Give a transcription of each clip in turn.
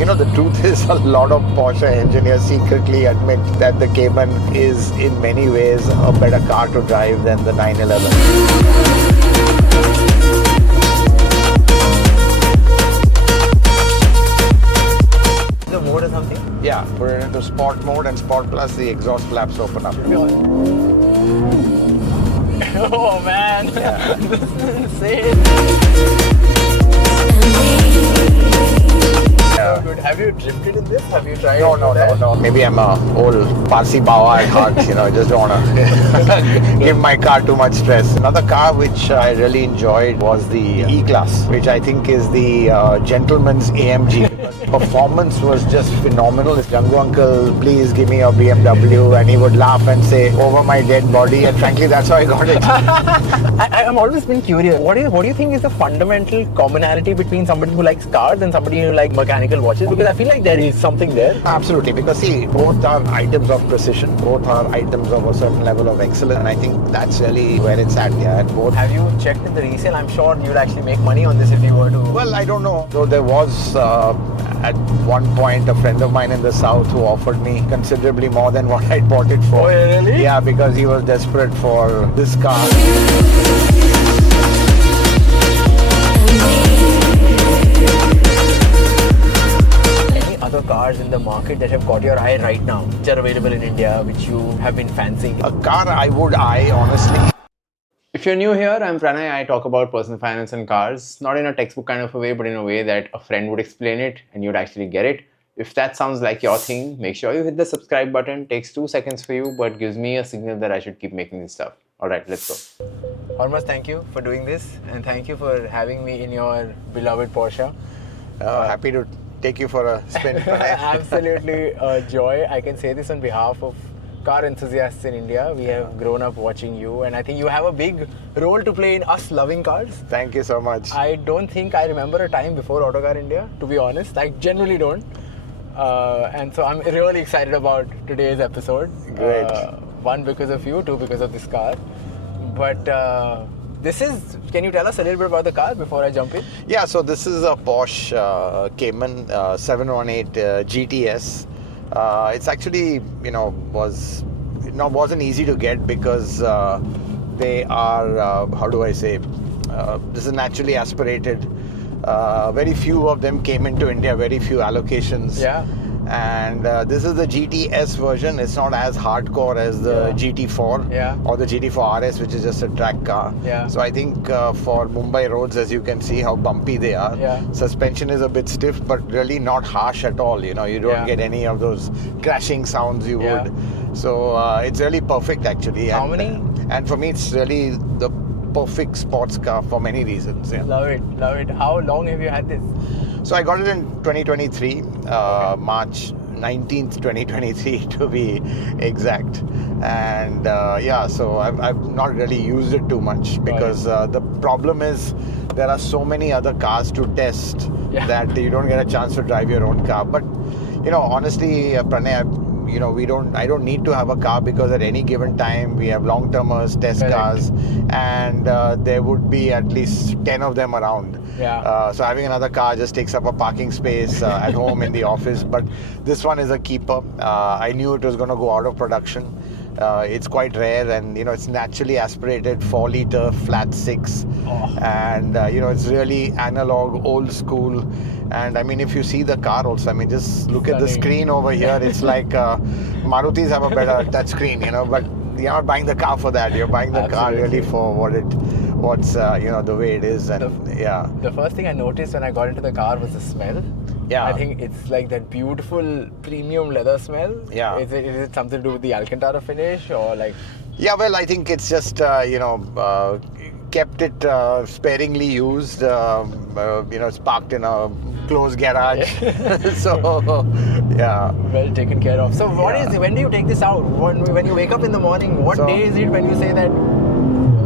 And the truth is, a lot of Porsche engineers secretly admit that the Cayman is in many ways a better car to drive than the 911. The mode or something? Yeah, put it into sport mode, and sport plus, the exhaust flaps open up. Oh man, Yeah. this is insane. So good. Have you drifted in this? Have you tried? No. Maybe I'm a old Parsi Bawa at heart. I just don't want to give my car too much stress. Another car which I really enjoyed was the E-Class, which I think is the gentleman's AMG. Performance was just phenomenal. This Gangu uncle, please give me a BMW, and he would laugh and say, over my dead body, and frankly that's how I got it. I'm always been curious. What do you think is the fundamental commonality between somebody who likes cars and somebody who likes mechanical watches? Because I feel like there is something there. Absolutely, because see, both are items of precision, both are items of a certain level of excellence, and I think that's really where it's at. Yeah, at both. Have you checked in the resale? I'm sure you'd actually make money on this if you were to. Well, I don't know. Though there was at one point a friend of mine in the south who offered me considerably more than what I bought it for. Oh, really? Yeah, because he was desperate for this car. Any other cars in the market that have caught your eye right now, which are available in India, which you have been fancying? A car I would eye, honestly. If you're new here, I'm Pranay. I talk about personal finance and cars, not in a textbook kind of a way, but in a way that a friend would explain it and you'd actually get it. If that sounds like your thing, make sure you hit the subscribe button. Takes 2 seconds for you, but gives me a signal that I should keep making this stuff. Alright, let's go. Hormazd, thank you for doing this, and thank you for having me in your beloved Porsche. Happy to take you for a spin. Absolutely a joy. I can say this on behalf of car enthusiasts in India. We have grown up watching you, and I think you have a big role to play in us loving cars. Thank you so much. I don't think I remember a time before Autocar India, to be honest. I generally don't. And so I'm really excited about today's episode. Great. One, because of you, two, because of this car. But can you tell us a little bit about the car before I jump in? Yeah, so this is a Porsche Cayman 718 GTS. It's actually, wasn't easy to get because they are, this is naturally aspirated. Very few of them came into India, very few allocations. Yeah. And this is the GTS version. It's not as hardcore as the GT4 or the GT4 RS, which is just a track car. Yeah. So I think for Mumbai roads, as you can see how bumpy they are, suspension is a bit stiff, but really not harsh at all. You don't get any of those crashing sounds you would. So it's really perfect actually. How many? And for me, it's really the perfect sports car for many reasons. Yeah. Love it. How long have you had this? So I got it in 2023, March 19th, 2023 to be exact. And so I've not really used it too much because the problem is there are so many other cars to test that you don't get a chance to drive your own car. But honestly, Pranay, I don't need to have a car because at any given time we have long-termers, test cars, and there would be at least 10 of them around. Yeah. So having another car just takes up a parking space at home, in the office. But this one is a keeper. I knew it was going to go out of production. It's quite rare, and it's naturally aspirated 4-liter flat 6, and it's really analog, old school. And I mean, if you see the car also, I mean, just look at the screen over here. It's like Marutis have a better touch screen, but you're not buying the car for that. You're buying the car really for what's the way it is. And the first thing I noticed when I got into the car was the smell. Yeah. I think it's like that beautiful premium leather smell. Yeah. Is it something to do with the Alcantara finish or like? Yeah, well, I think it's just kept it sparingly used. It's parked in a closed garage. So yeah. Well taken care of. So when do you take this out? When you wake up in the morning, what day is it when you say that?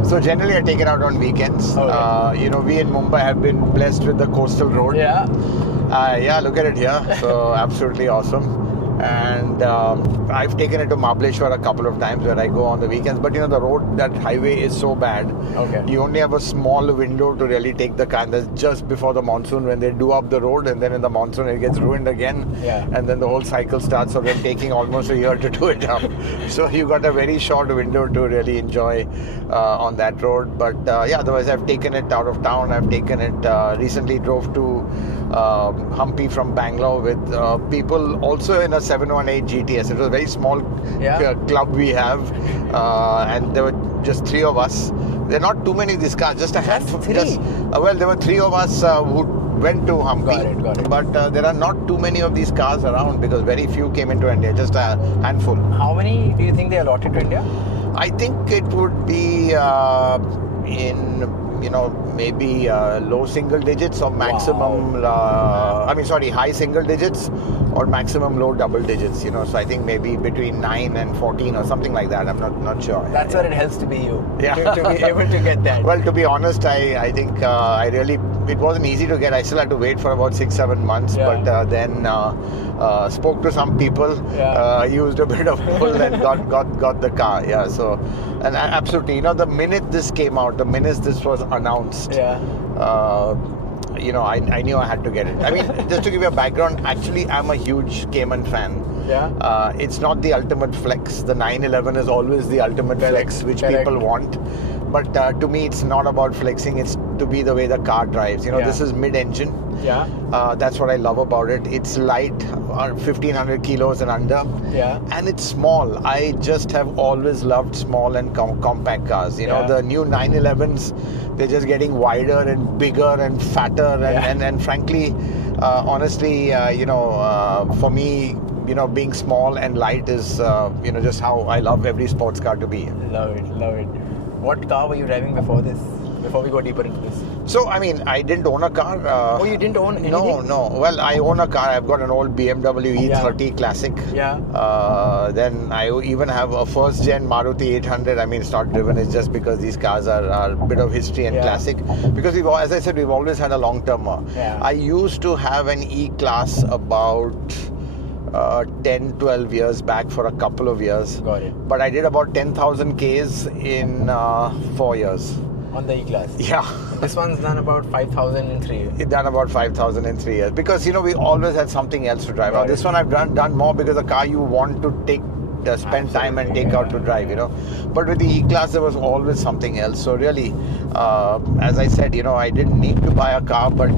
So generally I take it out on weekends. Okay. We in Mumbai have been blessed with the coastal road. Yeah. Look at it here. So absolutely awesome. And I've taken it to Mahabaleshwar a couple of times where I go on the weekends. But the road, that highway is so bad. Okay. You only have a small window to really take the car. And that's just before the monsoon when they do up the road, and then in the monsoon it gets ruined again. Yeah. And then the whole cycle starts. So we're taking almost a year to do it up. So you got a very short window to really enjoy on that road. But otherwise I've taken it out of town. I've taken it, recently drove to Hampi from Bangalore with people also in a 718 GTS. It was a very small club we have, and there were just 3 of us. There are not too many of these cars, just a handful. Well, there were 3 of us who went to Hampi. Got it. But there are not too many of these cars around because very few came into India, just a handful. How many do you think they allotted to India? I think it would be in maybe low single digits or maximum, high single digits or maximum low double digits, so I think maybe between 9 and 14 or something like that. I'm not sure. That's where it helps to be you. Yeah. To be able to get that. Well, to be honest, I think it wasn't easy to get. I still had to wait for about 6-7 months, but then spoke to some people, used a bit of pull and got the car. Yeah, so, and absolutely, the minute this came out, the minute this was announced, I knew I had to get it. I mean, just to give you a background, actually, I'm a huge Cayman fan. Yeah. It's not the ultimate flex. The 911 is always the ultimate flex, which people want. But to me, it's not about flexing. It's to be the way the car drives. This is mid-engine. Yeah. That's what I love about it. It's light, 1,500 kilos and under. Yeah. And it's small. I just have always loved small and compact cars. The new 911s, they're just getting wider and bigger and fatter. And frankly, honestly, for me, being small and light is, just how I love every sports car to be. Love it. What car were you driving before this? Before we go deeper into this. So, I mean, I didn't own a car. You didn't own anything? No. Well, I own a car. I've got an old BMW E30 Classic. Yeah. Then I even have a first-gen Maruti 800. I mean, it's not driven. It's just because these cars are a bit of history and classic. Because as I said, we've always had a long-termer. Yeah. I used to have an E-Class about 10, 12 years back for a couple of years. Got it. But I did about 10,000 Ks in 4 years. On the E-Class? Yeah. This one's done about 5,000 in 3 years. It's done about 5,000 in 3 years. Because, we always had something else to drive. Now, this one I've done more because the car you want to spend time and take out to drive, But with the E-Class, there was always something else. So really, as I said, I didn't need to buy a car, but,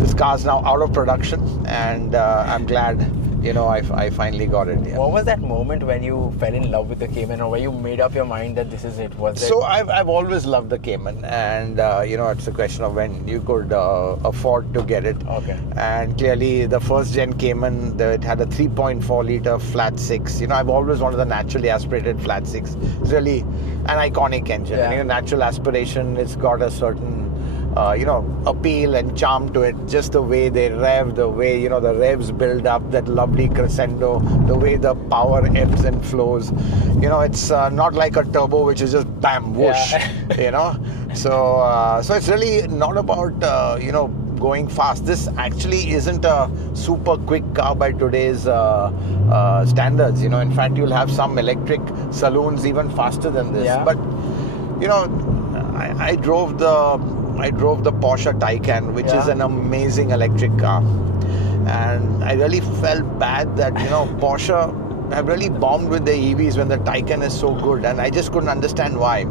this car's now out of production and I'm glad. I finally got it. Yeah. What was that moment when you fell in love with the Cayman, or when you made up your mind that this is it? So I've always loved the Cayman, and it's a question of when you could afford to get it. Okay. And clearly, the first gen Cayman, it had a 3.4 liter flat six. I've always wanted the naturally aspirated flat six. It's really an iconic engine. Yeah. And, natural aspiration, it's got a certain appeal and charm to it. Just the way they rev, the way, the revs build up, that lovely crescendo, the way the power ebbs and flows. It's not like a turbo, which is just bam, whoosh, So it's really not about, going fast. This actually isn't a super quick car by today's standards. In fact, you'll have some electric saloons even faster than this. Yeah. But, I drove the Porsche Taycan, which is an amazing electric car. And I really felt bad that, Porsche have really bombed with their EVs when the Taycan is so good. And I just couldn't understand why.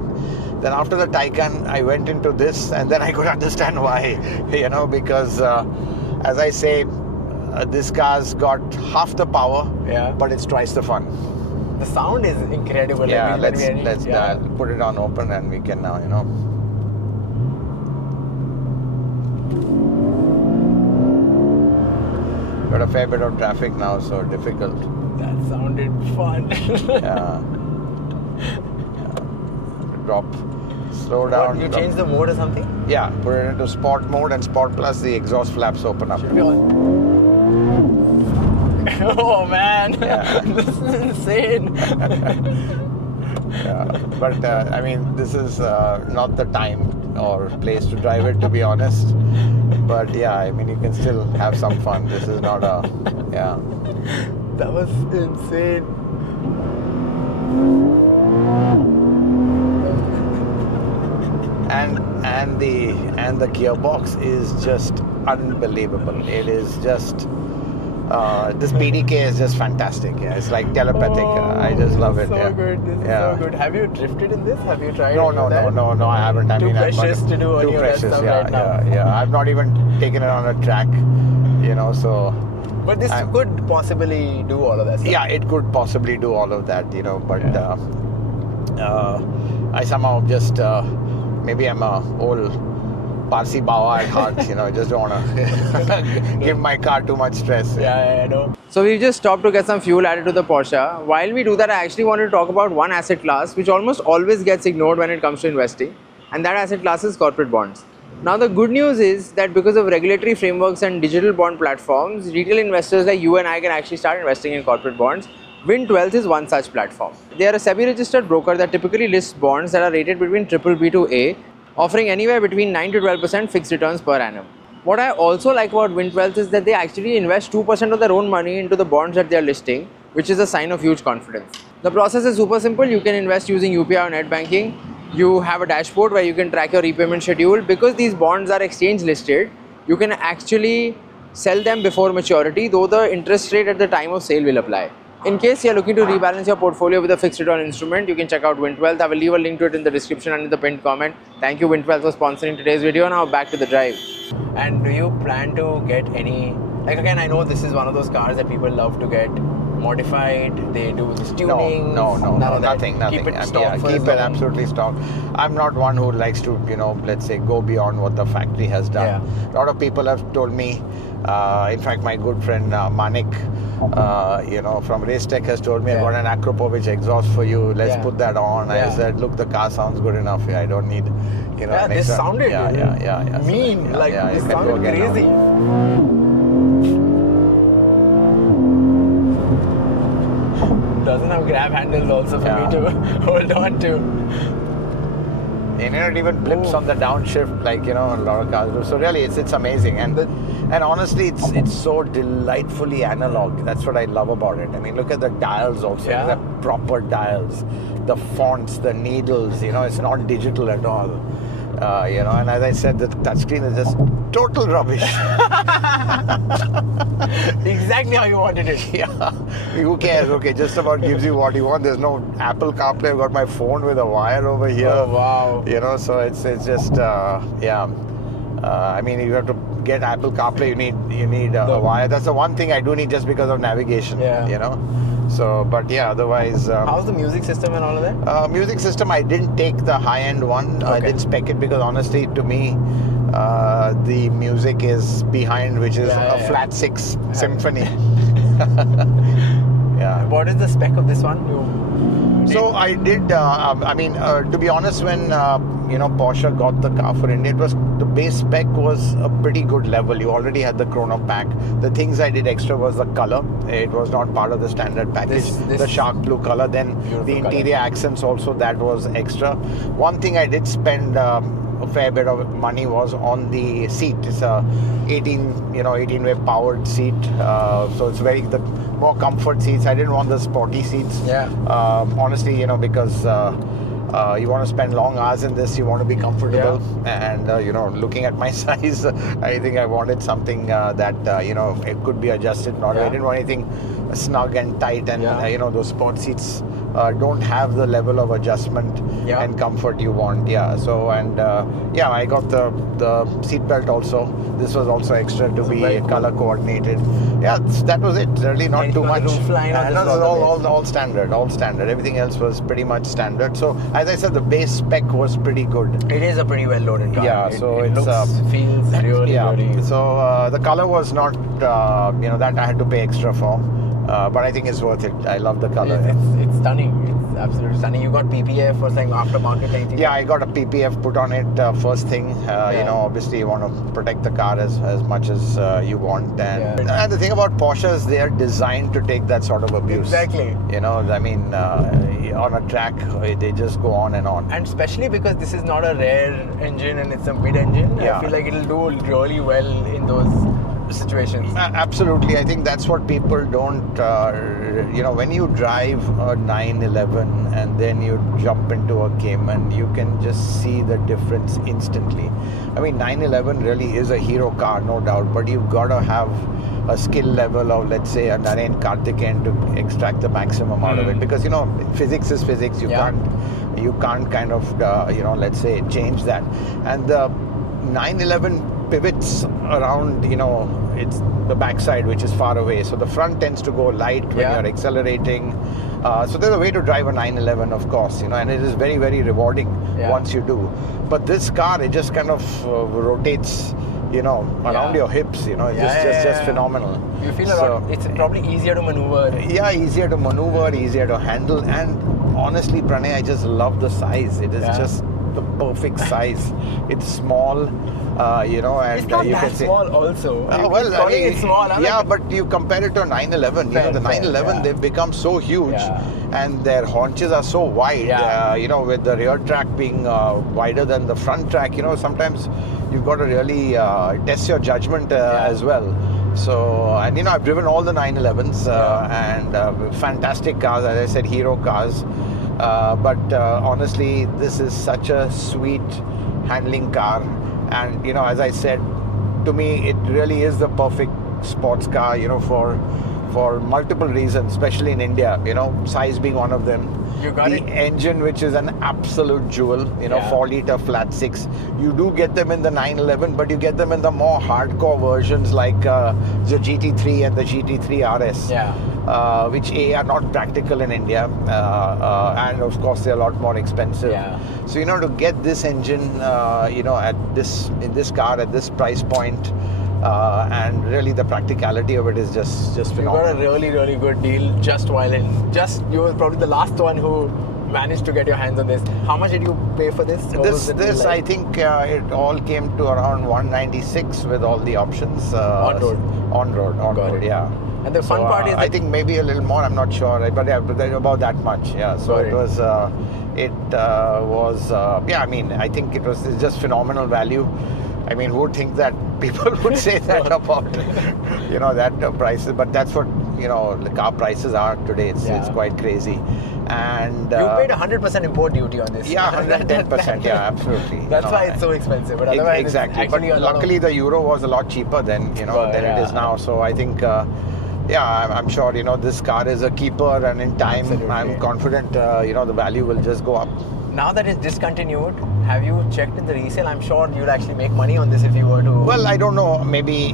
Then after the Taycan, I went into this and then I could understand why, because as I say, this car's got half the power, but it's twice the fun. The sound is incredible. Yeah, let's put it on open and we can now, Got a fair bit of traffic now, so difficult. That sounded fun. Yeah. Drop. Slow down. What, you changed the mode or something? Yeah, put it into Sport mode, and Sport Plus, the exhaust flaps open up. Oh man, Yeah. this is insane. Yeah. But I mean, this is not the time or place to drive it, to be honest. But yeah, I mean, you can still have some fun. This is not a, That was insane. And the gearbox is just unbelievable. It is just this BDK is just fantastic. Yeah, it's like telepathic. I just love it. So Yeah. good. This is Yeah. so good. Have you drifted in this? Have you tried? No, any no, of no, that? no, I haven't. Too precious to do any too of that precious. stuff Yeah, right now. yeah. I've not even taken it on a track. So. But this could possibly do all of that stuff. Yeah, it could possibly do all of that, but I somehow just maybe I'm a old Parsi Bawa at heart, just don't want to give my car too much stress. Yeah, I know. So we've just stopped to get some fuel added to the Porsche. While we do that, I actually wanted to talk about one asset class which almost always gets ignored when it comes to investing, and that asset class is corporate bonds. Now the good news is that because of regulatory frameworks and digital bond platforms, retail investors like you and I can actually start investing in corporate bonds. Wind Wealth is one such platform. They are a SEBI-registered broker that typically lists bonds that are rated between BBB to A, offering anywhere between 9 to 12% fixed returns per annum. What I also like about Wind Wealth is that they actually invest 2% of their own money into the bonds that they are listing, which is a sign of huge confidence. The process is super simple. You can invest using UPI or net banking. You have a dashboard where you can track your repayment schedule. Because these bonds are exchange listed, you can actually sell them before maturity, though the interest rate at the time of sale will apply. In case you are looking to rebalance your portfolio with a fixed return instrument, you can check out Wind Wealth. I will leave a link to it in the description and in the pinned comment. Thank you, Wind Wealth, for sponsoring today's video. Now back to the drive. And do you plan to get any, like again, I know this is one of those cars that people love to get modified, they do this tuning. No, nothing. Keep it stock. Yeah, keep it absolutely stock. I'm not one who likes to, let's say, go beyond what the factory has done. Yeah. A lot of people have told me, in fact, my good friend Manik, from Race Tech has told me, I got an Akropovich exhaust for you, let's put that on. I said, look, the car sounds good enough. I don't need, Yeah, an this extra. sounded mean, So, this you can sounded go again now. crazy. Doesn't have grab handles also for me to hold on to. And it even blips on the downshift like a lot of cars do. So really it's amazing, and honestly it's so delightfully analog. That's what I love about it. I mean, look at the dials also. Yeah. The proper dials, the fonts, the needles, it's not digital at all. And as I said, the touchscreen is just total rubbish. Exactly how you wanted it. Yeah, who cares? Okay, just about gives you what you want. There's no Apple CarPlay. I've got my phone with a wire over here. Oh, wow. So it's just I mean, you have to get Apple CarPlay. You need a wire. That's the one thing I do need just because of navigation. Yeah. So, but yeah, otherwise. How's the music system and all of that? Music system, I didn't take the high-end one. I didn't spec it because honestly, to me, the music is behind, which is a flat 6 symphony. Yeah. What is the spec of this one? So I did. To be honest, when Porsche got the car for India, the base spec was a pretty good level. You already had the chrono pack. The things I did extra was the color. It was not part of the standard package. The shark blue color. Then the interior accents also, that was extra. One thing I did spend a fair bit of money was on the seat. It's a 18-way powered seat. So it's the more comfort seats. I didn't want the sporty seats. Yeah. Honestly, because you want to spend long hours in this, you want to be comfortable. Yeah. And looking at my size, I think I wanted something that it could be adjusted. I didn't want anything snug and tight, and those sport seats don't have the level of adjustment and comfort you want. So I got the seat belt also. This was also extra to be color coordinated. Yeah, that was it. Really not too much. All standard. Everything else was pretty much standard. So as I said, the base spec was pretty good. It is a pretty well loaded car. Yeah, it feels really good. So the color was not that I had to pay extra for. But I think it's worth it. I love the color. It's stunning. It's absolutely stunning. You got PPF or something aftermarket anything? Yeah, I got a PPF put on it first thing. Obviously you want to protect the car as much as you want. And the thing about Porsche is they are designed to take that sort of abuse. Exactly. On a track, they just go on and on. And especially because this is not a rare engine and it's a mid engine. I feel like it'll do really well in those situations. Absolutely. I think that's what people don't, when you drive a 911 and then you jump into a Cayman, you can just see the difference instantly. I mean, 911 really is a hero car, no doubt, but you've got to have a skill level of, let's say, a Naren Karthikeyan to extract the maximum out of it. Because, physics is physics. You can't kind of, let's say, change that. And the 911 pivots around, it's the backside which is far away. So the front tends to go light when you're accelerating. So there's a way to drive a 911, of course, and it is very, very rewarding once you do. But this car, it just kind of rotates, around your hips, it's just phenomenal. You feel a lot, it's probably easier to maneuver. Yeah, easier to maneuver, easier to handle. And honestly, Pranay, I just love the size. It is just the perfect size. It's small, and it's not you that can say small also. It's small. But you compare it to a 911. The 911 they've become so huge, and their haunches are so wide. With the rear track being wider than the front track, sometimes you've got to really test your judgment as well. So, and I've driven all the 911s and fantastic cars, as I said, hero cars. But honestly, this is such a sweet handling car. And, as I said, to me, it really is the perfect sports car, for multiple reasons, especially in India, size being one of them. You got the it. Engine, which is an absolute jewel, 4-liter flat six. You do get them in the 911, but you get them in the more hardcore versions like the GT3 and the GT3 RS, which are not practical in India, and of course they're a lot more expensive. So to get this engine, in this car at this price point. And really the practicality of it is just phenomenal. You got a really, really good deal you were probably the last one who managed to get your hands on this. How much did you pay for this? This I think it all came to around 196 with all the options. On road, yeah. And the fun part is I think maybe a little more, I'm not sure, but about that much. So it was I think it's just phenomenal value. I mean, who would think that people would say that about, that prices? But that's what, the car prices are today. It's quite crazy. And you paid 100% import duty on this. Yeah, 110%. Yeah, absolutely. That's why it's so expensive. But otherwise, exactly. But luckily, the euro was a lot cheaper than it is now. So I think, I'm sure this car is a keeper, and in time, I'm confident the value will just go up. Now that it's discontinued, have you checked in the resale? I'm sure you'd actually make money on this if you were to. Well, I don't know. Maybe,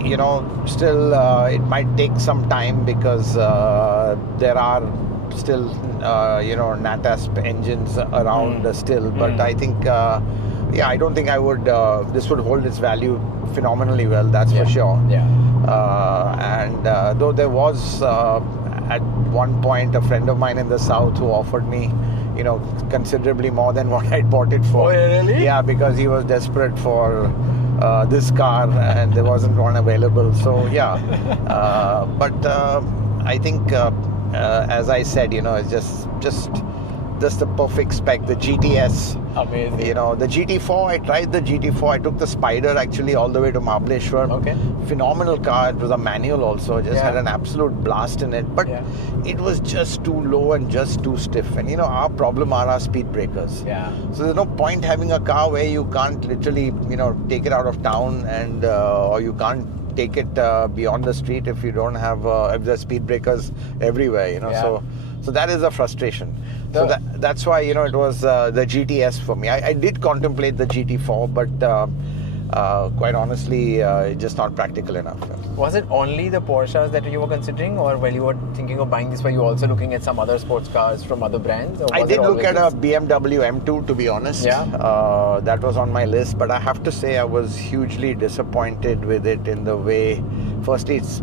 still it might take some time because there are still, NATASP engines around still. But I think, I don't think this would hold its value phenomenally well, that's for sure. And though there was, at one point, a friend of mine in the south who offered me considerably more than what I'd bought it for. Oh, really? Yeah, because he was desperate for this car and there wasn't one available. So, but I think, as I said, it's just the perfect spec, the GTS. Amazing. The GT4, I tried the GT4. I took the Spider actually all the way to Mahabaleshwar. Okay. Phenomenal car. It was a manual also. Just had an absolute blast in it. But it was just too low and just too stiff. And our problem are our speed breakers. So there's no point having a car where you can't literally, take it out of town and or you can't take it beyond the street if you don't have if there's speed breakers everywhere. So that is a frustration. So that's why it was the GTS for me. I did contemplate the GT4, but quite honestly, it's just not practical enough. Was it only the Porsches that you were considering, or when you were thinking of buying this, were you also looking at some other sports cars from other brands? Or I did look at a BMW M2, to be honest. That was on my list, but I have to say I was hugely disappointed with it in the way. Firstly, it's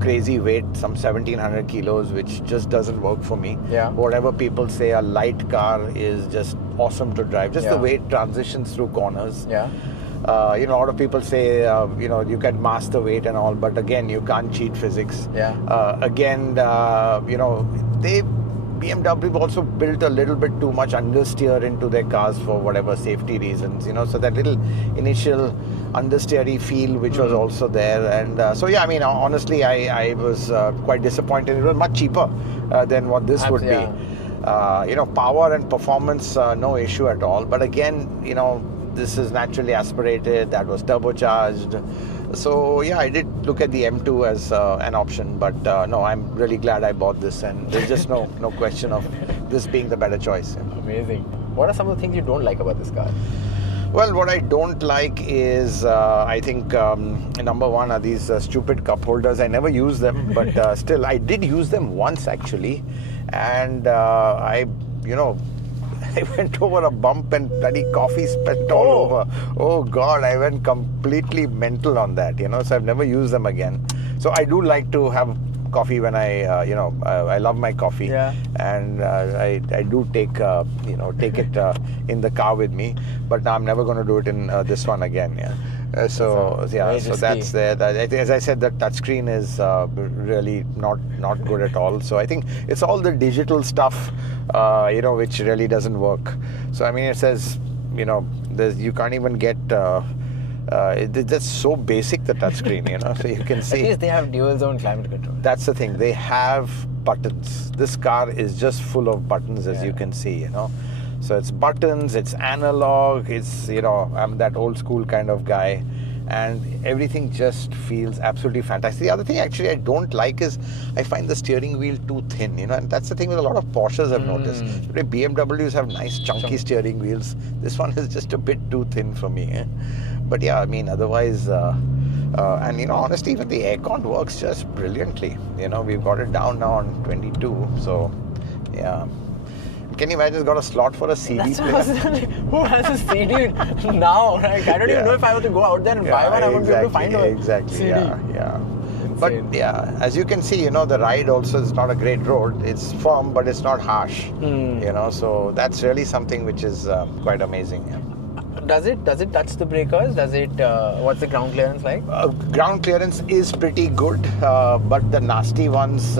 crazy weight, some 1700 kilos, which just doesn't work for me. Whatever people say, a light car is just awesome to drive. Just the way it transitions through corners. A lot of people say, you can master weight and all, but again, you can't cheat physics. Again, BMW also built a little bit too much understeer into their cars for whatever safety reasons, so that little initial understeery feel which was also there. And so yeah, I mean, honestly, I was quite disappointed. It was much cheaper than what this would be. Power and performance, no issue at all. But again, this is naturally aspirated, that was turbocharged. So yeah, I did look at the M2 as an option, but no, I'm really glad I bought this, and there's just no question of this being the better choice. Amazing. What are some of the things you don't like about this car? Well, what I don't like is, I think, number one are these stupid cup holders. I never use them, but still, I did use them once actually, and I went over a bump and bloody coffee spilled all over. Oh God, I went completely mental on that, so I've never used them again. So I do like to have coffee when I love my coffee, and I do take it in the car with me, but I'm never going to do it in this one again. So that's there. As I said, the touchscreen is really not good at all. So I think it's all the digital stuff, which really doesn't work. So I mean, it says, you can't even get. It's just so basic, the touchscreen, so you can see. At least they have dual zone climate control. That's the thing. They have buttons. This car is just full of buttons, as you can see, So it's buttons, it's analog, it's, I'm that old school kind of guy. And everything just feels absolutely fantastic. The other thing actually I don't like is I find the steering wheel too thin, and that's the thing with a lot of Porsches I've noticed. BMWs have nice chunky steering wheels. This one is just a bit too thin for me. But yeah, I mean, otherwise, and honestly, even the aircon works just brilliantly. We've got it down now on 22, so yeah. Can you imagine it's got a slot for a CD player? Who has a CD now? Right? I don't even know if I were to go out there and buy one, I wouldn't be able to find a CD. Yeah. But yeah, as you can see, the ride also is not a great road. It's firm, but it's not harsh. So that's really something which is quite amazing. Does it touch the breakers? Does it? What's the ground clearance like? Ground clearance is pretty good, but the nasty ones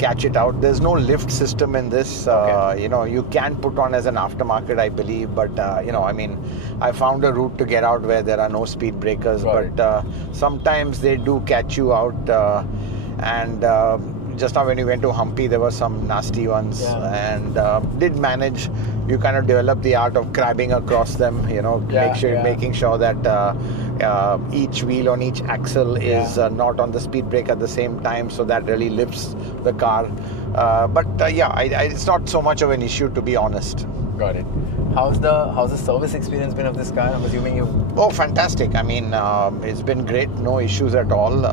catch it out. There's no lift system in this. You can put on as an aftermarket, I believe, but I mean, I found a route to get out where there are no speed breakers, but sometimes they do catch you out, and just now when we went to Humpy, there were some nasty ones, and did manage. You kind of develop the art of crabbing across them, making sure that each wheel on each axle is not on the speed brake at the same time, so that really lifts the car. But it's not so much of an issue, to be honest. Got it. How's the service experience been of this car? I'm assuming you. Oh, fantastic! I mean, it's been great. No issues at all.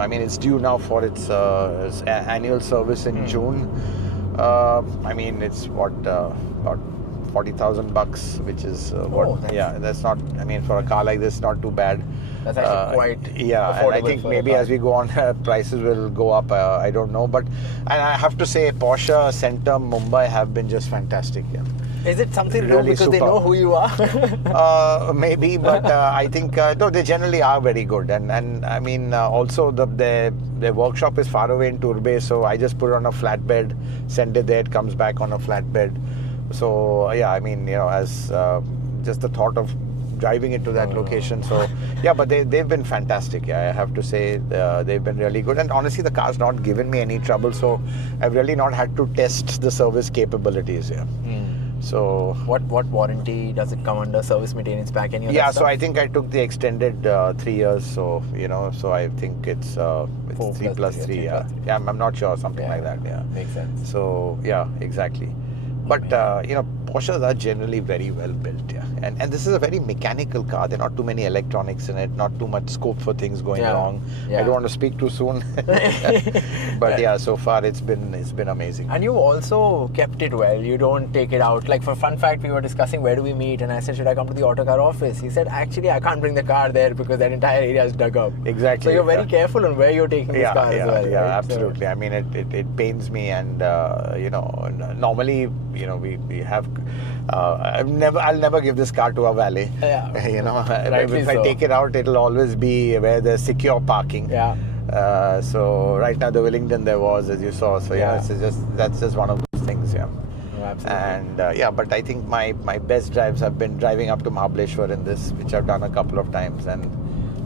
I mean, it's due now for its annual service in June. I mean, it's about $40,000, which is that's not. I mean, for a car like this, not too bad. That's actually quite affordable. And I think maybe as we go on, prices will go up. I don't know, and I have to say, Porsche Center Mumbai have been just fantastic. Yeah. Is it something new because they know who you are? Maybe, but I think no, they generally are very good, and I mean also their workshop is far away in Turbhe, so I just put it on a flatbed, send it there, it comes back on a flatbed. So yeah, I mean as just the thought of driving it to that location. So yeah, but they've been fantastic. Yeah, I have to say they've been really good, and honestly, the car's not given me any trouble, so I've really not had to test the service capabilities. Yeah. So what warranty does it come under? Service maintenance pack? Any of that stuff? So I think I took the extended 3 years. So so I think it's 3 plus 3. Yeah, I'm not sure, something like that. Yeah, makes sense. So yeah, exactly. But Porsches are generally very well built, and this is a very mechanical car. There are not too many electronics in it, not too much scope for things going wrong. I don't want to speak too soon, but so far it's been amazing. And you also kept it well. You don't take it out. Like, for fun fact, we were discussing where do we meet, and I said, should I come to the Autocar office? He said, actually, I can't bring the car there because that entire area is dug up. Exactly. So you're very careful on where you're taking this car as well. Yeah, right? absolutely. So, I mean, it pains me, and normally, we have. I'll never give this car to a valet. Yeah. If I take it out, it'll always be where there's secure parking. Yeah. So right now, the Wellington there was, as you saw. So that's just one of those things. Yeah. Oh, absolutely. And but I think my best drives have been driving up to Mahabaleshwar in this, which I've done a couple of times, and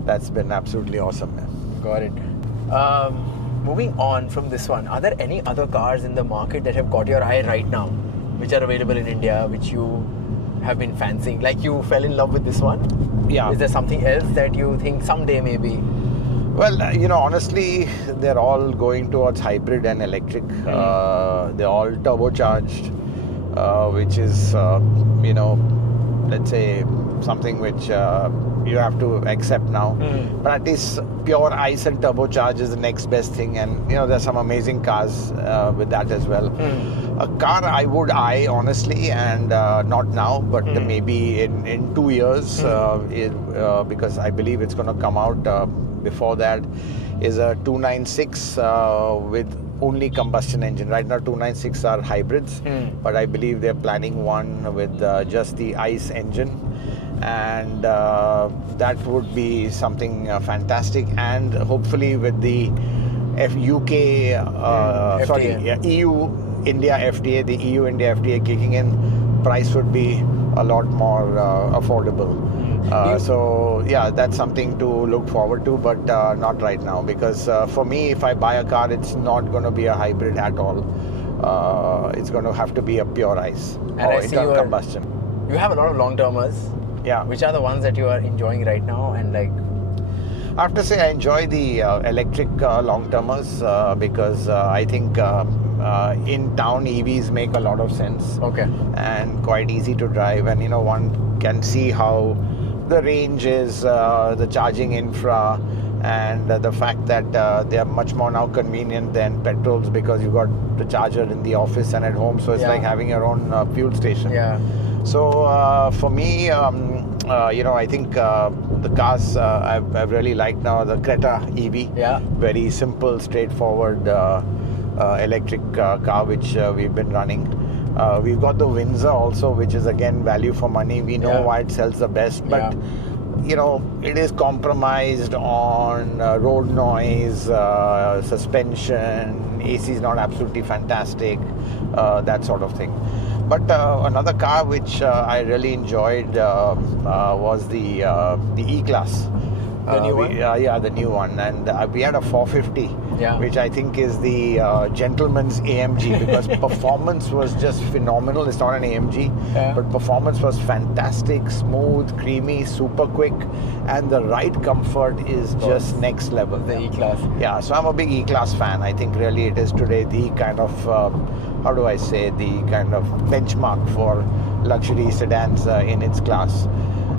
that's been absolutely awesome. Man. Got it. Moving on from this one, are there any other cars in the market that have caught your eye right now, which are available in India, which you have been fancying? Like you fell in love with this one? Yeah. Is there something else that you think someday maybe? Well, honestly, they're all going towards hybrid and electric. They're all turbocharged, which is, let's say something which you have to accept now. But at least pure ICE and turbocharge is the next best thing. And, there's some amazing cars with that as well. A car I would eye, honestly, and not now, but maybe in 2 years, because I believe it's going to come out before that, is a 296 with only combustion engine. Right now 296 are hybrids, but I believe they're planning one with just the ICE engine, and that would be something fantastic, and hopefully with the EU India FTA, the EU India FTA kicking in, price would be a lot more affordable. So that's something to look forward to, but not right now, because for me, if I buy a car, it's not going to be a hybrid at all. It's going to have to be a pure ICE or internal combustion. You have a lot of long-termers. Yeah. Which are the ones that you are enjoying right now? And like, I have to say I enjoy the electric long-termers because I think in town EVs make a lot of sense. Okay. And quite easy to drive, and one can see how the range is, the charging infra, and the fact that they are much more now convenient than petrols, because you got the charger in the office and at home, so it's like having your own fuel station. Yeah. So for me, I think the cars I've really liked now, the Creta EV. Yeah. Very simple, straightforward electric car which we've been running. We've got the Windsor also, which is again value for money. We know why it sells the best, but it is compromised on road noise, suspension, AC is not absolutely fantastic, that sort of thing. But another car which I really enjoyed was the E-Class. The new one? The new one. And we had a 450, which I think is the gentleman's AMG, because performance was just phenomenal. It's not an AMG, but performance was fantastic, smooth, creamy, super quick, and the ride comfort is just next level. The E-Class. Yeah, so I'm a big E-Class fan. I think really it is today the kind of, the kind of benchmark for luxury sedans in its class.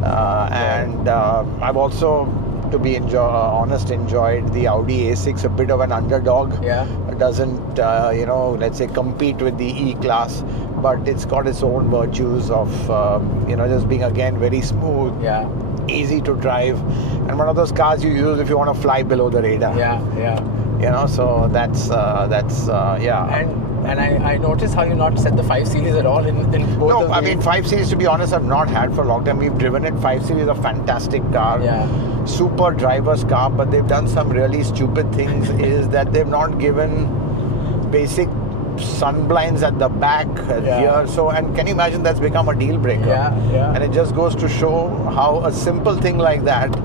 And I've also, to be honest, enjoyed the Audi A6, a bit of an underdog. It doesn't, let's say compete with the E-Class, but it's got its own virtues of, just being again very smooth, easy to drive, and one of those cars you use if you want to fly below the radar. So that's. And I noticed how you not set the 5 Series at all in both of these. No, I mean 5 Series, to be honest, I've not had for a long time. We've driven it. 5 Series is a fantastic car. Super driver's car, but they've done some really stupid things is that they've not given basic sun blinds at the back here. So, and can you imagine that's become a deal breaker? And it just goes to show how a simple thing like that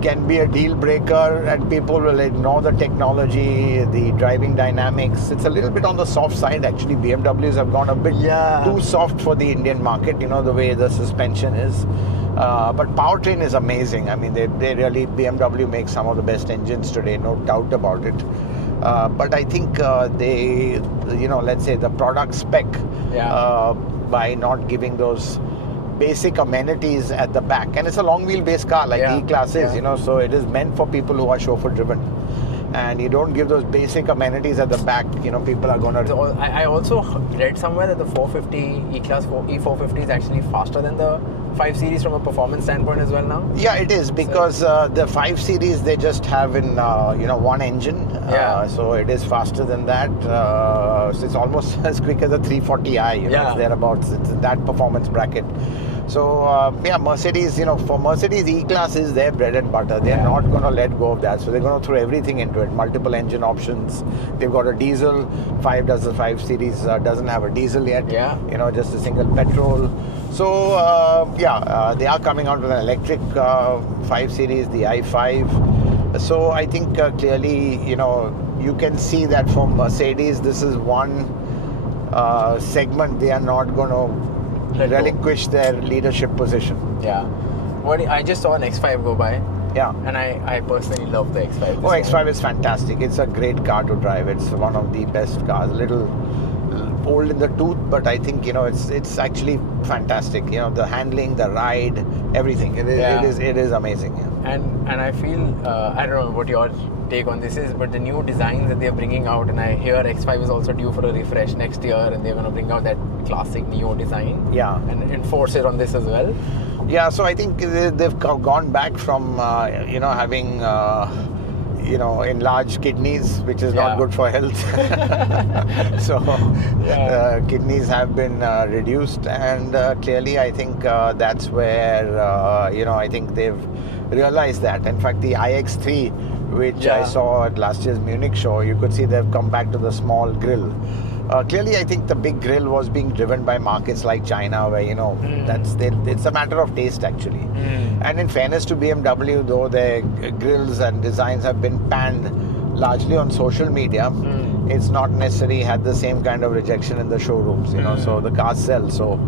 can be a deal breaker, and people will ignore the technology, the driving dynamics. It's a little bit on the soft side actually. BMWs have gone a bit too soft for the Indian market, the way the suspension is. But powertrain is amazing. I mean, they really, BMW makes some of the best engines today, no doubt about it. But I think they, let's say the product spec, by not giving those basic amenities at the back, and it's a long wheelbase car like the E-Class is, so it is meant for people who are chauffeur driven, and you don't give those basic amenities at the back, people are gonna. So I also read somewhere that the 450 E-Class E450 is actually faster than the 5 Series from a performance standpoint as well now. Yeah, it is, because the 5 Series they just have in one engine, so it is faster than that. So it's almost as quick as a 340i, it's thereabouts. It's in that performance bracket. So yeah, Mercedes, for Mercedes, E-Class is their bread and butter. They're not going to let go of that. So they're going to throw everything into it. Multiple engine options. They've got a diesel. 5 Series doesn't have a diesel yet. Yeah. Just a single petrol. So they are coming out with an electric 5 Series, the i5. So I think clearly, you can see that for Mercedes, this is one segment they are not going to relinquish their leadership position. Yeah. I just saw an X5 go by. Yeah. And I personally love the X5. X5 is fantastic. It's a great car to drive. It's one of the best cars. A little old in the tooth, but I think it's actually fantastic. The handling, the ride, everything. It is amazing. Yeah. And I feel I don't know what your take on this is, but the new designs that they're bringing out, and I hear X5 is also due for a refresh next year, and they're going to bring out that classic Neo design. Yeah. And enforce it on this as well. Yeah. So I think they've gone back from having enlarged kidneys, which is not good for health. So kidneys have been reduced, and clearly I think that's where I think they've realized that. In fact, the iX3, which I saw at last year's Munich show, you could see they've come back to the small grille. Clearly, I think the big grille was being driven by markets like China, where it's a matter of taste actually. And in fairness to BMW, though their grills and designs have been panned largely on social media, it's not necessarily had the same kind of rejection in the showrooms. So the cars sell. So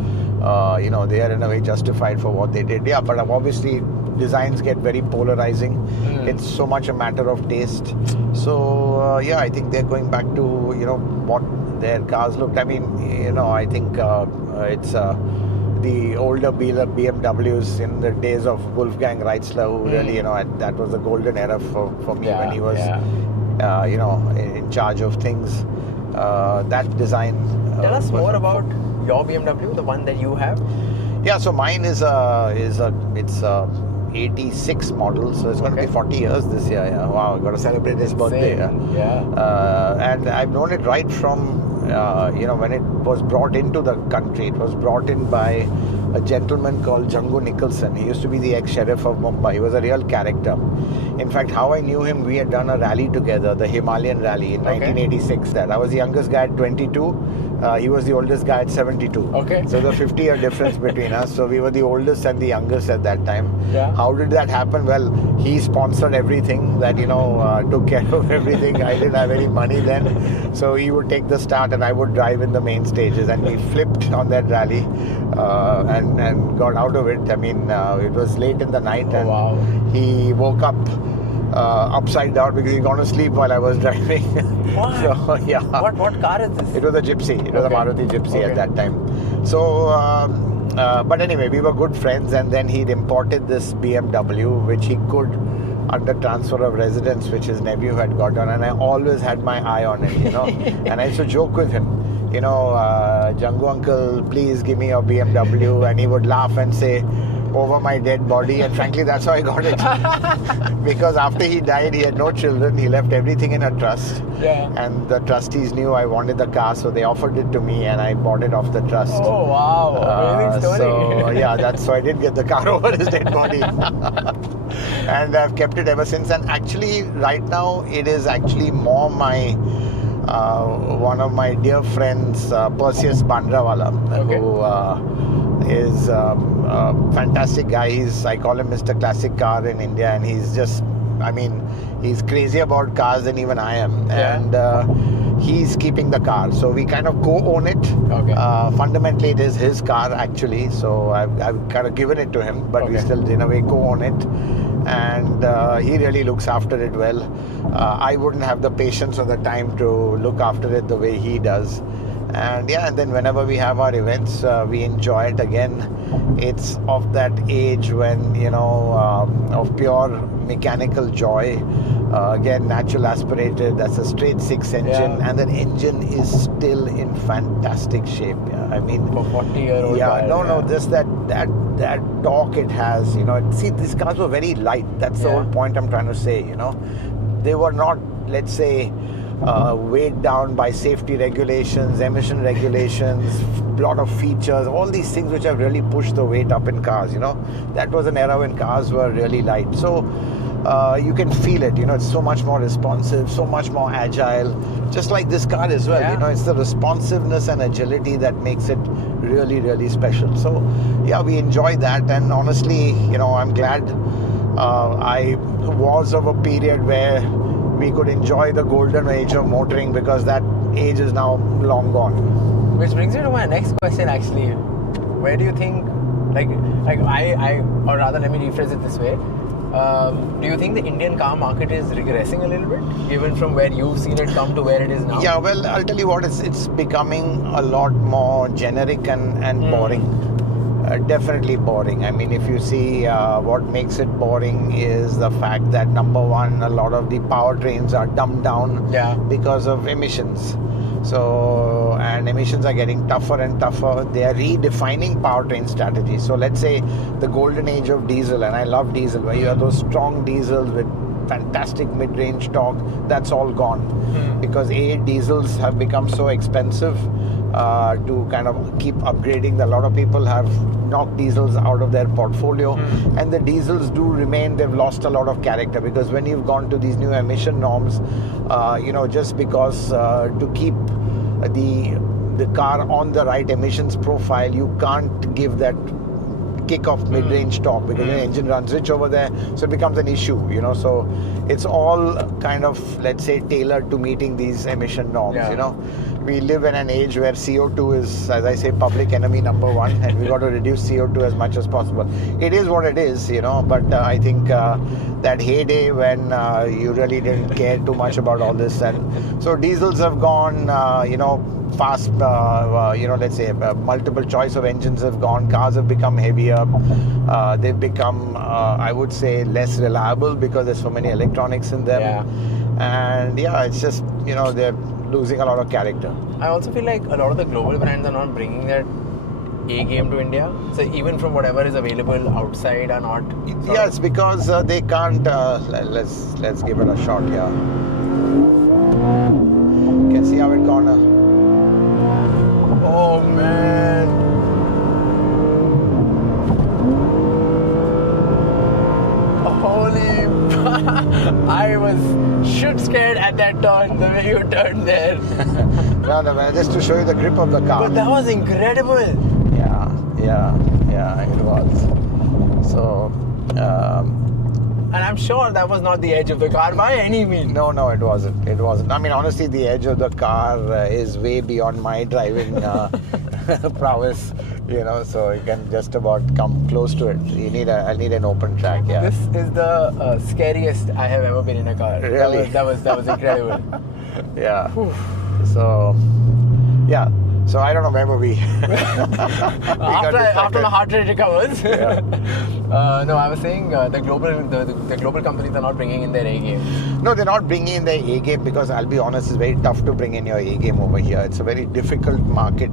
they are in a way justified for what they did. Yeah, but obviously designs get very polarizing. It's so much a matter of taste. So I think they're going back to what their cars looked. I mean, I think it's the older BMWs in the days of Wolfgang Reitzler, who really, that was the golden era for me when he was, in charge of things. That design. Tell us more about your BMW, the one that you have. Yeah, so mine is a 86 model, so it's going to be 40 years this year. Yeah. Wow, I've got to celebrate his birthday. And I've known it right from when it was brought into the country. It was brought in by a gentleman called Django Nicholson. He used to be the ex-sheriff of Mumbai. He was a real character. In fact, how I knew him, we had done a rally together, the Himalayan rally in 1986. I was the youngest guy at 22. He was the oldest guy at 72. Okay. So the 50-year difference between us. So we were the oldest and the youngest at that time. Yeah. How did that happen? Well, he sponsored everything that, took care of everything. I didn't have any money then. So he would take the start and I would drive in the main stages. And we flipped on that rally and got out of it. I mean, it was late in the night and he woke up upside down because he'd gone to sleep while I was driving. What? So, yeah. What car is this? It was a Gypsy. It was a Maruti Gypsy at that time. So, but anyway, we were good friends, and then he'd imported this BMW, which he could under transfer of residence, which his nephew had gotten, and I always had my eye on it, and I used to joke with him, Django uncle, please give me your BMW, and he would laugh and say, over my dead body, and frankly that's how I got it. Because after he died, he had no children. He left everything in a trust, and the trustees knew I wanted the car, so they offered it to me and I bought it off the trust. Oh wow, amazing story. So that's so I did get the car over his dead body. And I've kept it ever since, and actually right now it is actually more my one of my dear friends, Perseus Bandrawala, who is a fantastic guy. I call him Mr. Classic Car in India, and he's just, he's crazy about cars than even I am. And he's keeping the car. So we kind of co-own it. Fundamentally, it is his car actually. So I've kind of given it to him, but we still in a way co-own it. And he really looks after it well. I wouldn't have the patience or the time to look after it the way he does. And then whenever we have our events, we enjoy it again. It's of that age when, of pure mechanical joy. Again, natural aspirated, that's a straight 6 engine, and that engine is still in fantastic shape. For 40-year-old just that torque it has, see, these cars were very light. That's the whole point I'm trying to say, they were not, let's say, weighed down by safety regulations, emission regulations, lot of features, all these things which have really pushed the weight up in cars. That was an era when cars were really light. So you can feel it. It's so much more responsive, so much more agile. Just like this car as well. Yeah. It's the responsiveness and agility that makes it really, really special. So yeah, we enjoy that, and honestly, I'm glad I was of a period where we could enjoy the golden age of motoring, because that age is now long gone. Which brings me to my next question actually. Where do you think, or rather let me rephrase it this way. Do you think the Indian car market is regressing a little bit, given from where you've seen it come to where it is now? Yeah, well, I'll tell you what, it's becoming a lot more generic and boring. Definitely boring. I mean, if you see what makes it boring is the fact that, number one, a lot of the powertrains are dumbed down because of emissions. So, and emissions are getting tougher and tougher. They are redefining powertrain strategies. So let's say the golden age of diesel, and I love diesel, where you have those strong diesels with fantastic mid-range torque, that's all gone. Because diesels have become so expensive to kind of keep upgrading. A lot of people have knocked diesels out of their portfolio, and the diesels do remain. They've lost a lot of character, because when you've gone to these new emission norms, just because to keep the car on the right emissions profile, you can't give that kick-off mid-range torque, because the engine runs rich over there, so it becomes an issue. So it's all kind of, let's say, tailored to meeting these emission norms. We live in an age where CO2 is, as I say, public enemy number one, and we got to reduce CO2 as much as possible. It is what it is, but I think that heyday when you really didn't care too much about all this, and so diesels have gone, fast, let's say multiple choice of engines have gone, cars have become heavier, they've become, I would say, less reliable because there's so many electronics in them. And it's just, they're losing a lot of character. I also feel like a lot of the global brands are not bringing that A game to India. So even from whatever is available outside are not. It's because they can't. Let's give it a shot. Can see how it corner. Oh man. Holy. I was shit scared at that turn, the way you turned there. No, just to show you the grip of the car. But that was incredible. Yeah, it was. So, and I'm sure that was not the edge of the car by any means. No, it wasn't. It wasn't. I mean, honestly, the edge of the car is way beyond my driving prowess. So you can just about come close to it. I need an open track. Yeah. This is the scariest I have ever been in a car. Really? That was incredible. Yeah. Whew. So, yeah. So I don't know where were we. After my heart rate recovers. No, I was saying the global companies are not bringing in their A game. No, they're not bringing in their A game, because I'll be honest, it's very tough to bring in your A game over here. It's a very difficult market.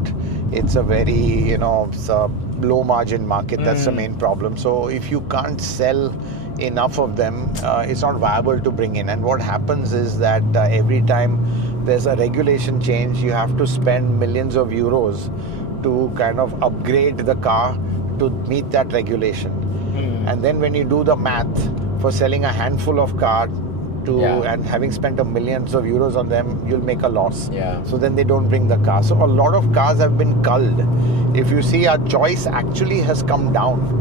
It's a very, it's a low margin market. That's the main problem. So if you can't sell enough of them, it's not viable to bring in. And what happens is that every time there's a regulation change, you have to spend millions of euros to kind of upgrade the car to meet that regulation. And then when you do the math for selling a handful of cars and having spent millions of euros on them, you'll make a loss. So then they don't bring the car. So a lot of cars have been culled. If you see, our choice actually has come down.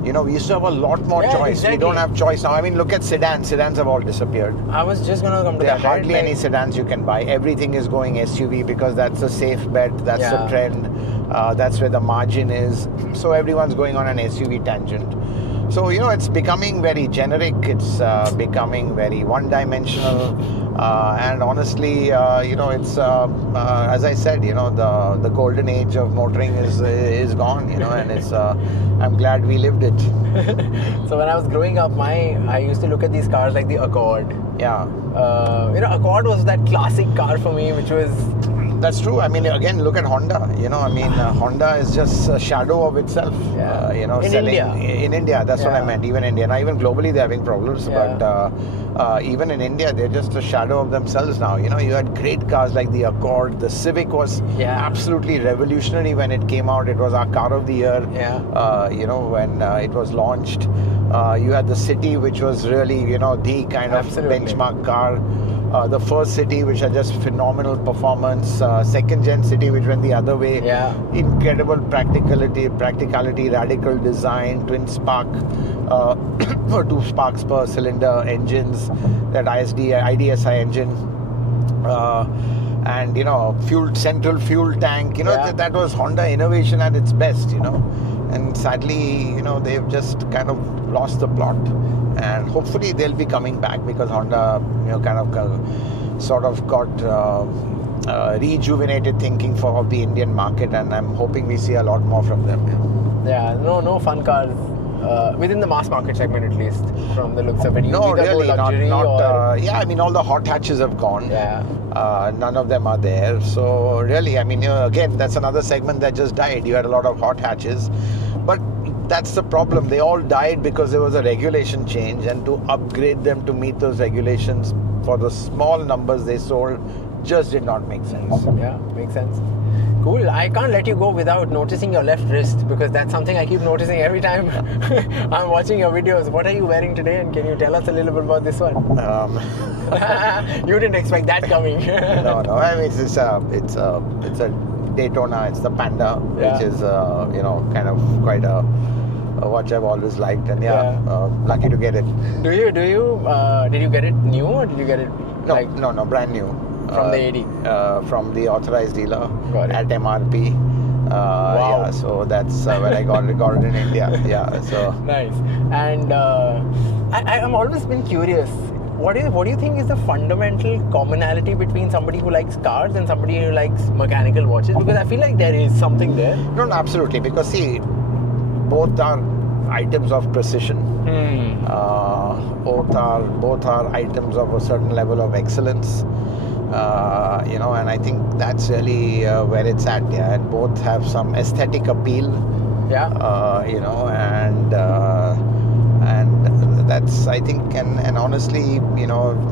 We used to have a lot more choice. Exactly. We don't have choice now. I mean, look at sedans. Sedans have all disappeared. I was just going to come to there that. There are hardly any sedans you can buy. Everything is going SUV, because that's a safe bet. That's the trend. That's where the margin is. So everyone's going on an SUV tangent. So, it's becoming very generic. It's becoming very one-dimensional. And honestly, it's, as I said, the golden age of motoring is gone, and it's, I'm glad we lived it. So when I was growing up, I used to look at these cars like the Accord. Accord was that classic car for me, which was That's true. I mean, again, look at Honda. Honda is just a shadow of itself. Yeah. In selling India. in India. That's what I Yeah. meant. Even India, now even globally, they're having problems. Yeah. But even in India, they're just a shadow of themselves now. You had great cars like the Accord. The Civic was Yeah. absolutely revolutionary when it came out. It was our car of the year. Yeah. When it was launched. You had the City, which was really, the kind of Absolutely. benchmark car. The first City, which had just phenomenal performance. Second gen City, which went the other way. Yeah. Incredible practicality, radical design, twin spark, 2 sparks per cylinder engines, that IDSI engine. And central fuel tank. Yeah. That was Honda innovation at its best. And sadly, they've just kind of lost the plot. And hopefully they'll be coming back, because Honda, sort of got rejuvenated thinking of the Indian market, and I'm hoping we see a lot more from them. Yeah, no fun cars within the mass market segment, at least, from the looks of it. You No, either go really, luxury not. or All the hot hatches have gone. yeah. None of them are there. So really, again, that's another segment that just died. You had a lot of hot hatches, but that's the problem. They all died because there was a regulation change, and to upgrade them to meet those regulations for the small numbers they sold just did not make sense. Yeah, makes sense. Cool. I can't let you go without noticing your left wrist, because that's something I keep noticing every time I'm watching your videos. What are you wearing today, and can you tell us a little bit about this one? You didn't expect that coming. No. I mean, it's a Daytona. It's the Panda, Yeah. which is kind of quite a watch I've always liked, and lucky to get it. Do you did you get it new, or did you get it No, brand new. from the AD? From the authorized dealer Got it. at MRP. Wow. Yeah, so that's when I got it in India. Yeah, so Nice. And I'm always been curious. What do you think is the fundamental commonality between somebody who likes cars and somebody who likes mechanical watches? Because I feel like there is something there. no, absolutely, because see, both are items of precision. Both are items of a certain level of excellence. And I think that's really where it's at. Yeah, and both have some aesthetic appeal. Yeah. And that's, I think, and honestly,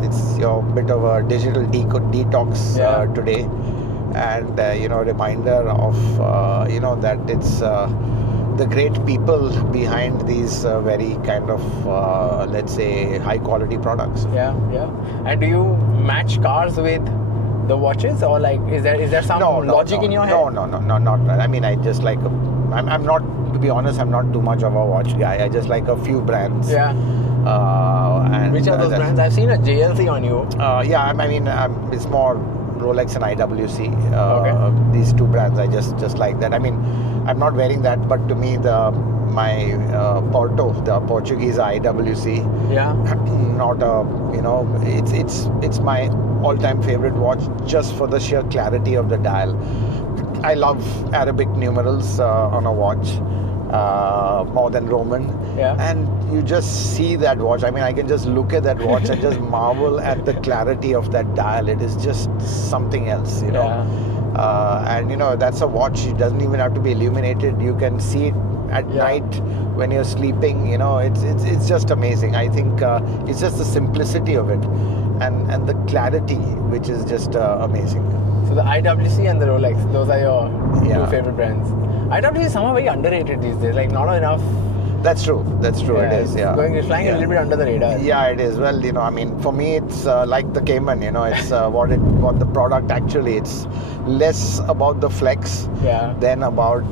it's your bit of a digital detox today, and reminder of that it's the great people behind these very kind of let's say high quality products. Yeah. And do you match cars with the watches, or like is there some logic in your head? No, not right. I mean, I just like I'm not, to be honest, I'm not too much of a watch guy. I just like a few brands. Yeah. And Which are those brands? I've seen a JLC on you. It's more Rolex and IWC. Okay. These two brands, I just like that. I mean, I'm not wearing that, but to me, my Porto, the Portuguese IWC, Yeah. not it's my all-time favorite watch, just for the sheer clarity of the dial. I love Arabic numerals on a watch more than Roman. Yeah. And you just see that watch. I mean, I can just look at that watch and just marvel at the clarity of that dial. It is just something else, Yeah. And that's a watch. It doesn't even have to be illuminated. You can see it at night when you're sleeping. It's just amazing. I think it's just the simplicity of it, and the clarity, which is just amazing. So the IWC and the Rolex, those are your Yeah. two favorite brands. IWC is somehow very underrated these days. Like not enough. That's true. It is. Yeah. It's flying a little bit under the radar. Yeah, it is. Well, I mean, for me, it's like the Cayman. It's what the product actually. It's less about the flex Yeah. than about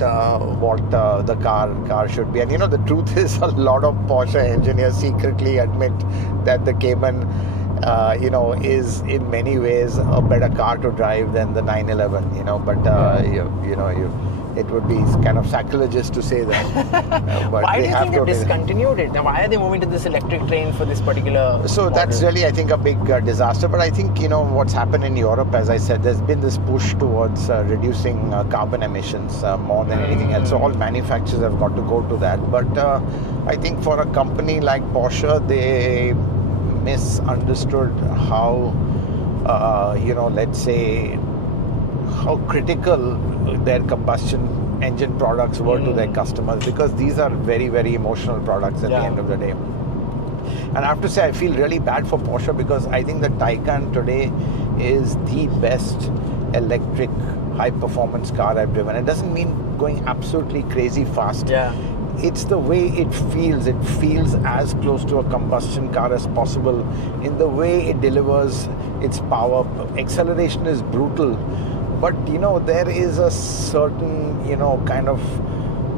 what the car should be. And the truth is, a lot of Porsche engineers secretly admit that the Cayman, is in many ways a better car to drive than the 911. But it would be kind of sacrilegious to say that. But Why do they you have think they've to. discontinued it? Now, why are they moving to this electric train for this particular So that's model? really, I think, a big disaster. But I think, what's happened in Europe, as I said, there's been this push towards reducing carbon emissions more than anything else. So all manufacturers have got to go to that. But I think for a company like Porsche, they misunderstood how, let's say, how critical their combustion engine products were to their customers, because these are very, very emotional products at the end of the day. And I have to say, I feel really bad for Porsche, because I think the Taycan today is the best electric high-performance car I've driven. It doesn't mean going absolutely crazy fast. Yeah. It's the way it feels. It feels as close to a combustion car as possible in the way it delivers its power. Acceleration is brutal, but there is a certain kind of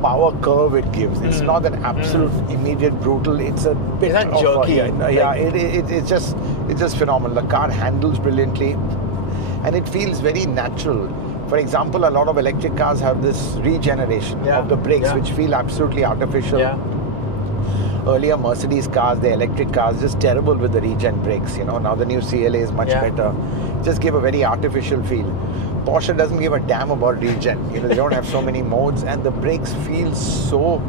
power curve it gives. It's not an absolute immediate brutal. It's a bit It's not jerky. It's just phenomenal. The car handles brilliantly, and it feels very natural. For example, a lot of electric cars have this regeneration of the brakes, which feel absolutely artificial. Earlier Mercedes cars, the electric cars, just terrible with the regen brakes. Now the new CLA is much better. Just give a very artificial feel. Porsche doesn't give a damn about regen. They don't have so many modes, and the brakes feel so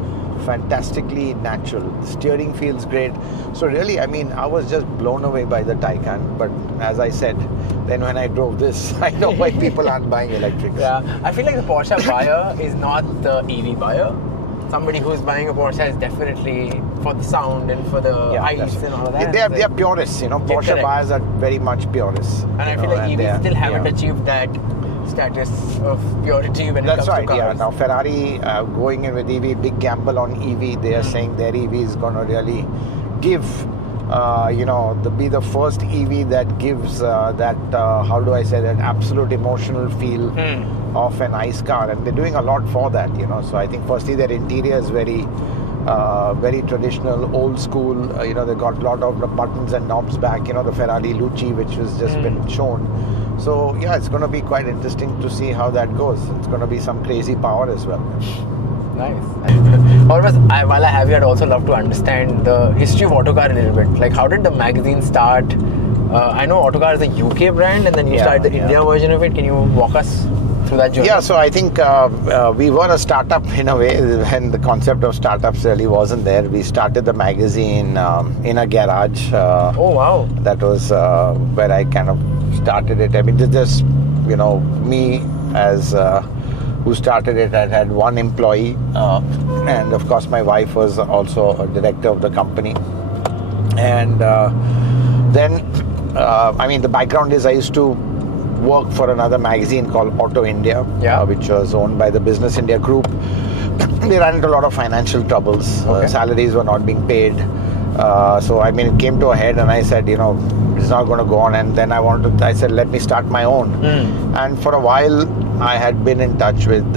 fantastically natural. The steering feels great. So really, I was just blown away by the Taycan. But as I said, then when I drove this, I know why people aren't buying electrics. Yeah, I feel like the Porsche buyer is not the EV buyer. Somebody who's buying a Porsche is definitely for the sound and for the ice and all of that. They are purists, Porsche buyers are very much purists. And I feel like EVs still haven't achieved that status of purity when it comes to cars. That's right, Now Ferrari going in with EV, big gamble on EV. They are saying their EV is going to really give, be the first EV that gives that absolute emotional feel of an ICE car. And they're doing a lot for that, So I think firstly their interior is very traditional, old school. They got a lot of the buttons and knobs back, the Ferrari Luci, which has just been shown. So yeah, it's going to be quite interesting to see how that goes. It's going to be some crazy power as well. Nice. Hormazd, while I have you, I'd also love to understand the history of Autocar a little bit. Like, how did the magazine start? I know Autocar is a UK brand, and then you started the India version of it. Can you walk us through that journey? Yeah, so I think we were a startup in a way, and the concept of startups really wasn't there. We started the magazine in a garage. Oh, wow. That was where I kind of started it. It's just, me as who started it. I had one employee, and of course my wife was also a director of the company. And then, the background is I used to work for another magazine called Auto India, which was owned by the Business India Group. They ran into a lot of financial troubles. Salaries were not being paid. So it came to a head, and I said, it's not going to go on. And then I said, let me start my own. And for a while, I had been in touch with,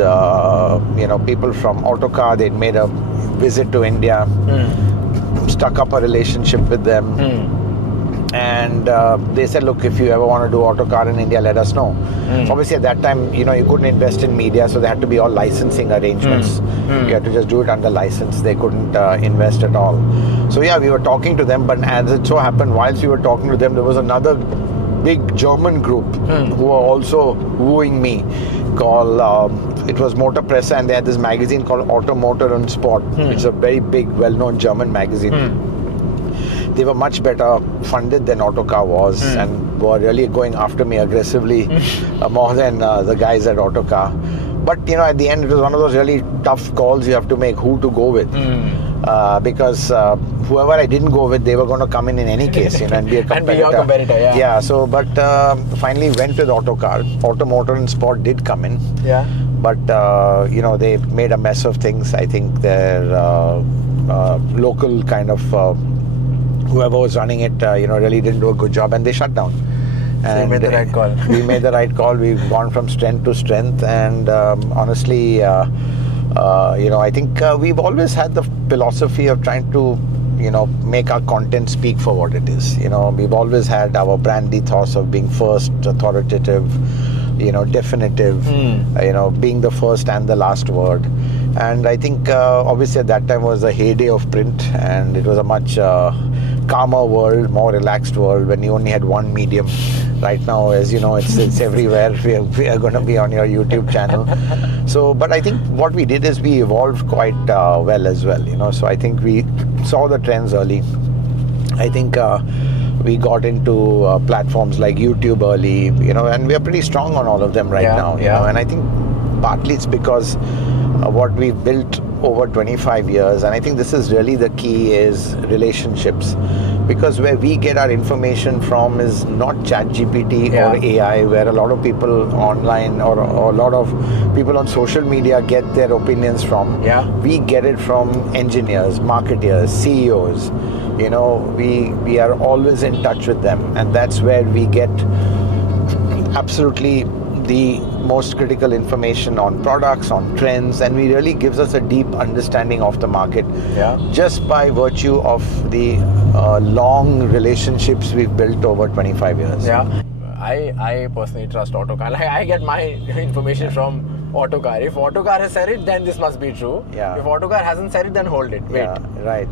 people from Autocar. They'd made a visit to India, stuck up a relationship with them. And they said, look, if you ever want to do Autocar in India, let us know. Obviously, at that time, you couldn't invest in media, so there had to be all licensing arrangements. You had to just do it under license. They couldn't invest at all. So yeah, we were talking to them, but as it so happened, whilst we were talking to them, there was another big German group who were also wooing me, called, it was Motor Presse, and they had this magazine called Auto, Motor and Sport, which is a very big, well-known German magazine. They were much better funded than Autocar was, and were really going after me aggressively, more than the guys at Autocar. But at the end, it was one of those really tough calls you have to make, who to go with, because whoever I didn't go with, they were going to come in any case, and be a competitor. And be your competitor, Yeah. So, but finally went with Autocar. Auto, Motor and Sport did come in. Yeah. But they made a mess of things. I think their local kind of whoever was running it, really didn't do a good job, and they shut down. So you made the right call. We made the right call. We've gone from strength to strength, and honestly, I think we've always had the philosophy of trying to, make our content speak for what it is. We've always had our brand ethos of being first, authoritative, definitive, being the first and the last word. And I think obviously at that time was the heyday of print, and it was a much calmer world, more relaxed world when you only had one medium. Right now, as you know, it's everywhere. We are going to be on your YouTube channel. So, but I think what we did is we evolved quite well as well. So I think we saw the trends early. I think We got into platforms like YouTube early, and we are pretty strong on all of them right now. And I think partly it's because what we've built over 25 years, and I think this is really the key, is relationships. Because where we get our information from is not ChatGPT or AI, where a lot of people online or a lot of people on social media get their opinions from. We get it from engineers, marketers, CEOs. We are always in touch with them, and that's where we get absolutely the most critical information on products, on trends, and we really gives us a deep understanding of the market just by virtue of the long relationships we've built over 25 years. I personally trust Autocar. Like, I get my information from Autocar. If Autocar has said it, then this must be true. If Autocar hasn't said it, then hold it. Wait.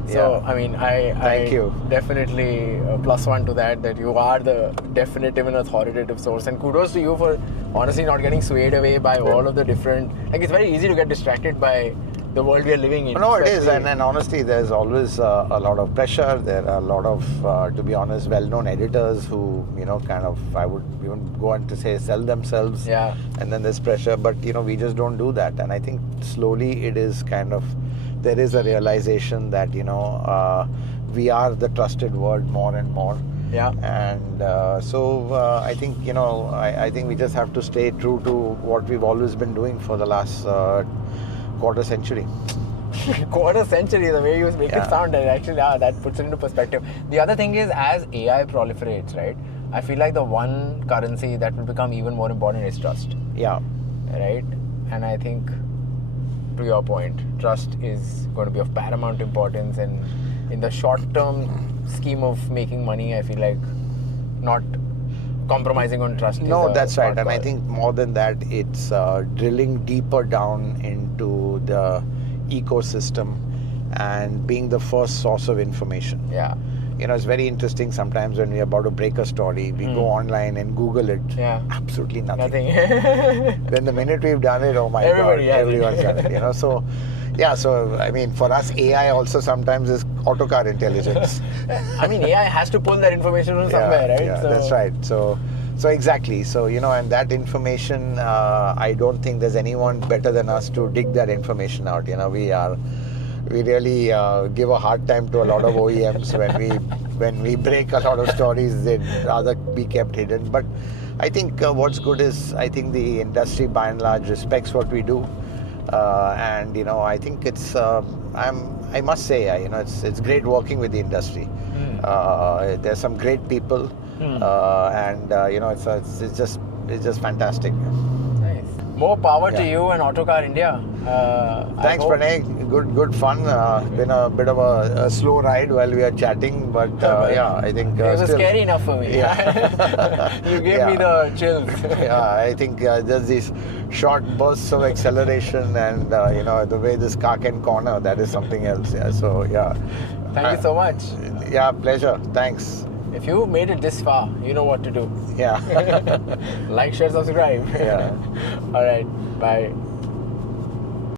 So, I mean, Thank you. Definitely +1 to that you are the definitive and authoritative source. And kudos to you for honestly not getting swayed away by all of the different... Like, it's very easy to get distracted by the world we are living in. No, it is, and honestly, there's always a lot of pressure. There are a lot of, to be honest, well-known editors who, I would even go on to say, sell themselves. And then there's pressure, but we just don't do that. And I think slowly it is there is a realization that we are the trusted word more and more. And so I think I think we just have to stay true to what we've always been doing for the last quarter century. Quarter century, the way you make it sound, and actually that puts it into perspective. The other thing is, as AI proliferates, right, I feel like the one currency that will become even more important is trust. Right? And I think, to your point, trust is going to be of paramount importance, and in the short term scheme of making money, I feel like not compromising on trust. No, that's right. And I think more than that, it's drilling deeper down into the ecosystem and being the first source of information. It's very interesting sometimes when we're about to break a story, we go online and Google it. Absolutely nothing. Then the minute we've done it, oh my God, everyone's done it. So I mean, for us, AI also sometimes is Autocar intelligence. I mean, AI has to pull that information from somewhere, right? That's right. So exactly. So, and that information, I don't think there's anyone better than us to dig that information out. We really give a hard time to a lot of OEMs when we break a lot of stories. They'd rather be kept hidden. But I think what's good is, I think the industry by and large respects what we do. And I think it's I must say it's great working with the industry. There's some great people, and it's just fantastic. Nice. More power to you and Autocar India. Thanks, Pranay. Good fun. Been a bit of a slow ride while we are chatting, but I think it was scary enough for me. You gave me the chills. I think just these short bursts of acceleration and the way this car can corner, that is something else. Thank you so much. Pleasure. Thanks. If you made it this far, you know what to do. Like, share, subscribe. All right. Bye.